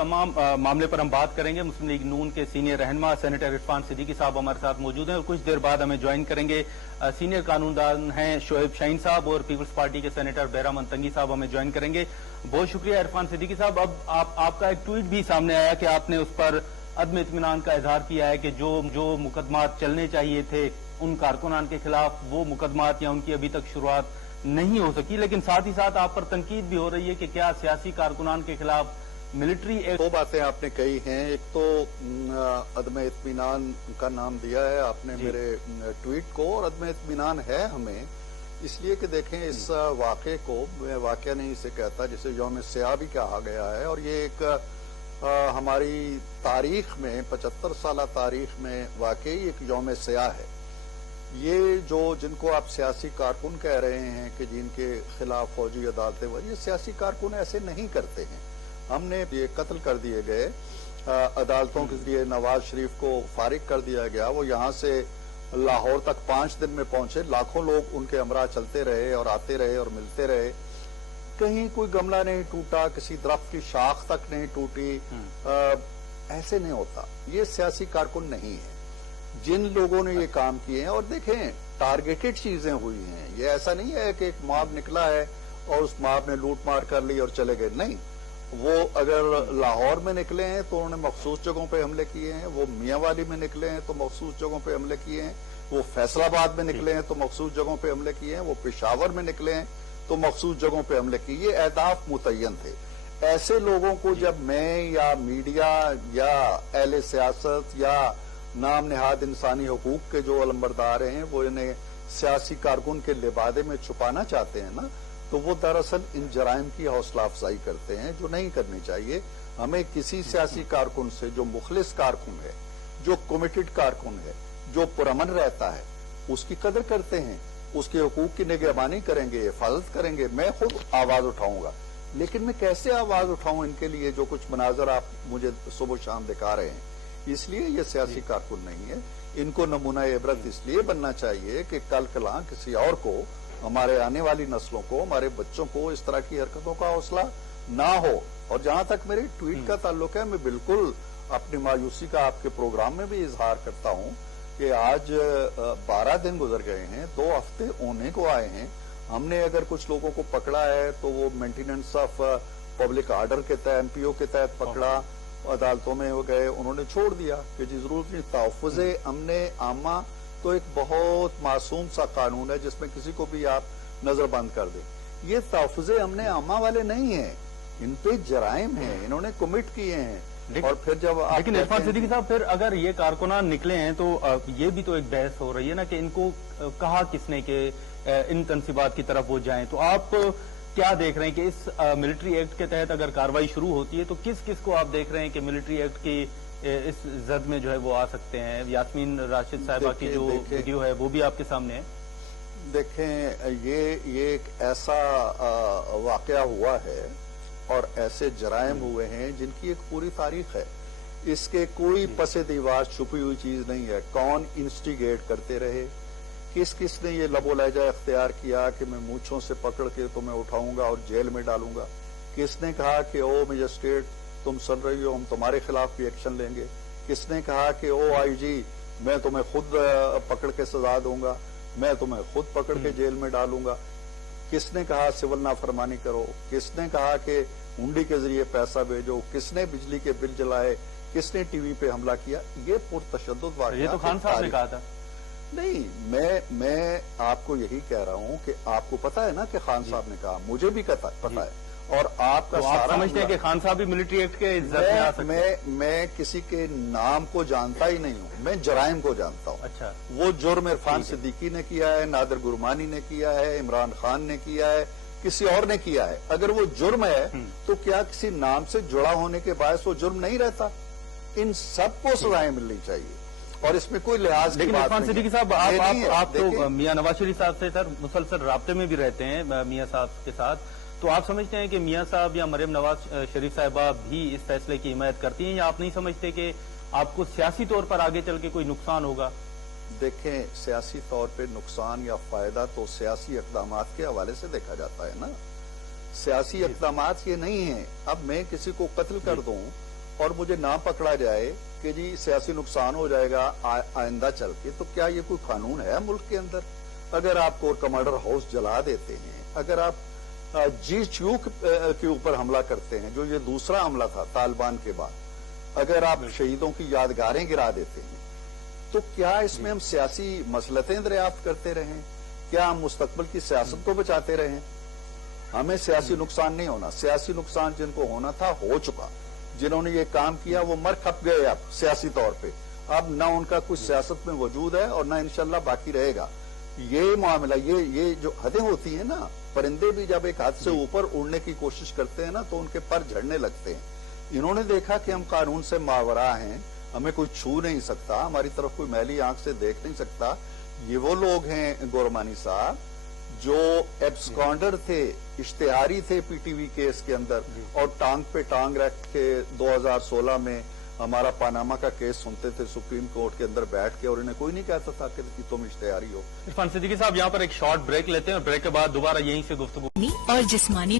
तमाम मामले पर हम बात करेंगे। मुस्लिम लीग नून के सीनियर रहनुमा सेनेटर इरफान सिद्दीकी साहब हमारे साथ मौजूद हैं और कुछ देर बाद हमें ज्वाइन करेंगे सीनियर कानूनदान हैं शोएब शाहीन साहब और पीपल्स पार्टी के सेनेटर बहराम तंगी साहब हमें ज्वाइन करेंगे। बहुत शुक्रिया इरफान सिद्दीकी साहब। अब आपका एक ट्वीट भी सामने आया कि आपने उस पर अदम इत्मीनान का इजहार किया है कि जो मुकदमात चलने चाहिए थे उन कारकुनान के खिलाफ वो मुकदमात या उनकी अभी तक शुरुआत नहीं हो सकी, लेकिन साथ ही साथ आप पर तनकीद भी हो रही है कि क्या सियासी कारकुनान के खिलाफ मिलिट्री दो बातें आपने कही हैं। एक तो अदम इत्मीनान का नाम दिया है आपने मेरे ट्वीट को, और अदम इत्मीनान है हमें इसलिए कि देखें इस वाक़े को, मैं वाक़या नहीं इसे कहता, जिसे यौम स्याह भी कहा गया है, और ये एक हमारी तारीख में 75 साल तारीख में वाकई एक यौम स्याह है। ये जिनको आप सियासी कारकुन कह रहे हैं कि जिनके खिलाफ फौजी अदालतें हुई, ये सियासी कारकुन ऐसे नहीं करते हैं। हमने ये कत्ल कर दिए गए अदालतों के जरिए नवाज शरीफ को फारिग कर दिया गया, वो यहाँ से लाहौर तक 5 दिन में पहुंचे, लाखों लोग उनके हमरा चलते रहे और आते रहे और मिलते रहे, कहीं कोई गमला नहीं टूटा, किसी दरख्त की शाख तक नहीं टूटी। ऐसे नहीं होता, ये सियासी कारकुन नहीं है जिन लोगों ने ये काम किए हैं। और देखें टारगेटेड चीजें हुई हैं, ये ऐसा नहीं है कि एक मॉब निकला है और उस मॉब ने लूट मार कर ली और चले गए, नहीं। वो अगर लाहौर में निकले हैं तो उन्होंने मखसूस जगहों पे हमले किए हैं, वो मियांवाली में निकले हैं तो मखसूस जगहों पे हमले किए हैं, वो फैसलाबाद में निकले हैं तो मखसूस जगहों पे हमले किए हैं, वो पेशावर में निकले हैं तो मखसूस जगहों पे हमले किए। ये अहदाफ मुतय्यन थे। ऐसे लोगों को जब मैं या मीडिया या अहले सियासत या नाम निहाद इंसानी हकूक के जो अलंबरदार हैं वो इन्हें सियासी कारकुन के लिबादे में छुपाना चाहते हैं ना, तो वो दरअसल इन जराइम की हौसला अफजाई करते हैं जो नहीं करनी चाहिए। हमें किसी सियासी कारकुन से जो मुखलिस कारकुन है, जो कमिटेड कारकुन है, जो पुरअमन रहता है, उसकी कदर करते हैं, उसके हकूक की निगहबानी करेंगे, हिफाजत करेंगे। मैं खुद आवाज उठाऊंगा, लेकिन मैं कैसे आवाज उठाऊं इनके लिए जो कुछ मनाजर आप मुझे सुबह शाम दिखा रहे हैं। इसलिए ये सियासी कारकुन नहीं है। इनको नमूना इबरत इसलिए बनना चाहिए कि कल कला किसी और को, हमारे आने वाली नस्लों को, हमारे बच्चों को इस तरह की हरकतों का हौसला ना हो। और जहां तक मेरे ट्वीट का ताल्लुक है, मैं बिल्कुल अपनी मायूसी का आपके प्रोग्राम में भी इजहार करता हूं कि आज 12 दिन गुजर गए हैं, 2 हफ्ते होने को आए हैं। हमने अगर कुछ लोगों को पकड़ा है तो वो मेंटेनेंस ऑफ पब्लिक आर्डर के तहत, MPO के तहत पकड़ा, अदालतों में वो गए, उन्होंने छोड़ दिया कि जी जरूरत नहीं। तहफ़्फ़ुज़े अमने आमा तो एक बहुत मासूम सा कानून है जिसमें किसी को भी आप नजरबंद कर दें। ये तहफ़्फ़ुज़े अमने आमा वाले नहीं है, इन पे जराइम है, इन्होंने कमिट किए हैं। और फिर जब लेकिन इरफान सिद्दीकी साहब, फिर अगर ये कारकुनान निकले हैं तो ये भी तो एक बहस हो रही है ना कि इनको कहा किसने कि इन तनसीबात की तरफ वो जाएं। तो आप क्या देख रहे हैं कि इस मिलिट्री एक्ट के तहत अगर कार्रवाई शुरू होती है तो किस किस को आप देख रहे हैं कि मिलिट्री एक्ट की इस जद में जो है वो आ सकते हैं? यास्मीन राशिद साहिबा की जो वीडियो है वो भी आपके सामने है। देखें, ये एक ऐसा वाकया हुआ है और ऐसे जराइम हुए हैं जिनकी एक पूरी तारीख है। इसके कोई पसे दीवार छुपी हुई चीज नहीं है। कौन इंस्टिगेट करते रहे, किस किस ने ये लबो लहजा इख्तियार किया कि मैं मूंछों से पकड़ के तुम्हें उठाऊंगा और जेल में डालूंगा, किसने कहा कि ओ मजिस्ट्रेट तुम सुन रही हो, हम तुम्हारे खिलाफ भी एक्शन लेंगे, किसने कहा कि ओ IG मैं तुम्हें खुद पकड़ के सजा दूंगा, मैं तुम्हें खुद पकड़ के जेल में डालूंगा, किसने कहा सिविल नाफरमानी करो, किसने कहा कि हुंडी के जरिए पैसा भेजो, किसने बिजली के बिल जलाए, किसने TV पे हमला किया। ये पुरतशद्दुद वाक़या। ये तो खान साहब ने कहा था। नहीं, मैं आपको यही कह रहा हूं कि आपको पता है ना कि खान साहब ने कहा, मुझे भी पता है। और आपका तो सारा आप समझते हैं कि खान साहब भी मिलिट्री एक्ट के इज्जत में आ सकते हैं? मैं किसी के नाम को जानता ही नहीं हूं, मैं जराइम को जानता हूं। अच्छा, वो जुर्म इरफान सिद्दीकी ने किया है, नादिर गुरमानी ने किया है, इमरान खान ने किया है, किसी और ने किया है। अगर वो जुर्म है तो क्या किसी नाम से जुड़ा होने के बायस वो जुर्म नहीं रहता? इन सबको सजाएं मिलनी चाहिए और इसमें कोई लिहाज की बात नहीं। इरफान सिद्दीकी साहब, आप तो मियां नवाज शरीफ साहब से सर मुसलसल राब्ते में भी रहते हैं मियां साहब के साथ, तो आप समझते हैं कि मियां साहब या मरियम नवाज शरीफ साहिबा भी इस फैसले की हिमायत करती हैं, या आप नहीं समझते कि आपको सियासी तौर पर आगे चल के कोई नुकसान होगा? देखें, सियासी तौर पे नुकसान या फायदा तो सियासी इक़दामात के हवाले से देखा जाता है ना। सियासी इक़दामात ये नहीं है अब मैं किसी को कत्ल कर दूं और मुझे ना पकड़ा जाए कि जी सियासी नुकसान हो जाएगा आइंदा चल के, तो क्या ये कोई कानून है मुल्क के अंदर? अगर आप कोर कमांडर हाउस जला देते हैं, अगर आप GHQ के ऊपर हमला करते हैं, जो ये दूसरा हमला था तालिबान के बाद, अगर आप शहीदों की यादगारें गिरा देते हैं, तो क्या इसमें हम सियासी मसलतें दरियाफ्त करते रहें? क्या हम मुस्तकबिल की सियासत को बचाते रहें? हमें सियासी नुकसान नहीं होना। सियासी नुकसान जिनको होना था हो चुका। जिन्होंने ये काम किया वो मर खप गए अब सियासी तौर पे। अब ना उनका कुछ सियासत में वजूद है और ना इंशाल्लाह बाकी रहेगा। ये मामला, ये जो हदें होती हैं ना, परिंदे भी जब एक हद से ऊपर उड़ने की कोशिश करते हैं ना तो उनके पर झड़ने लगते हैं। इन्होंने देखा कि हम कानून से मावरा हैं, हमें कोई छू नहीं सकता, हमारी तरफ कोई मैली आंख से देख नहीं सकता। ये वो लोग हैं गोरमानी साहब जो एब्सकॉन्डर थे, इश्तिहारी थे PTV केस के अंदर, और टांग पे टांग रख के 2016 में हमारा पानामा का केस सुनते थे सुप्रीम कोर्ट के अंदर बैठ के, और इन्हें कोई नहीं कहता था कि तुम इश्तिहारी हो। इरफान सिद्दीकी साहब, यहाँ पर एक शॉर्ट ब्रेक लेते हैं और ब्रेक के बाद दोबारा यहीं से गुफ्तगू और जिस्मानी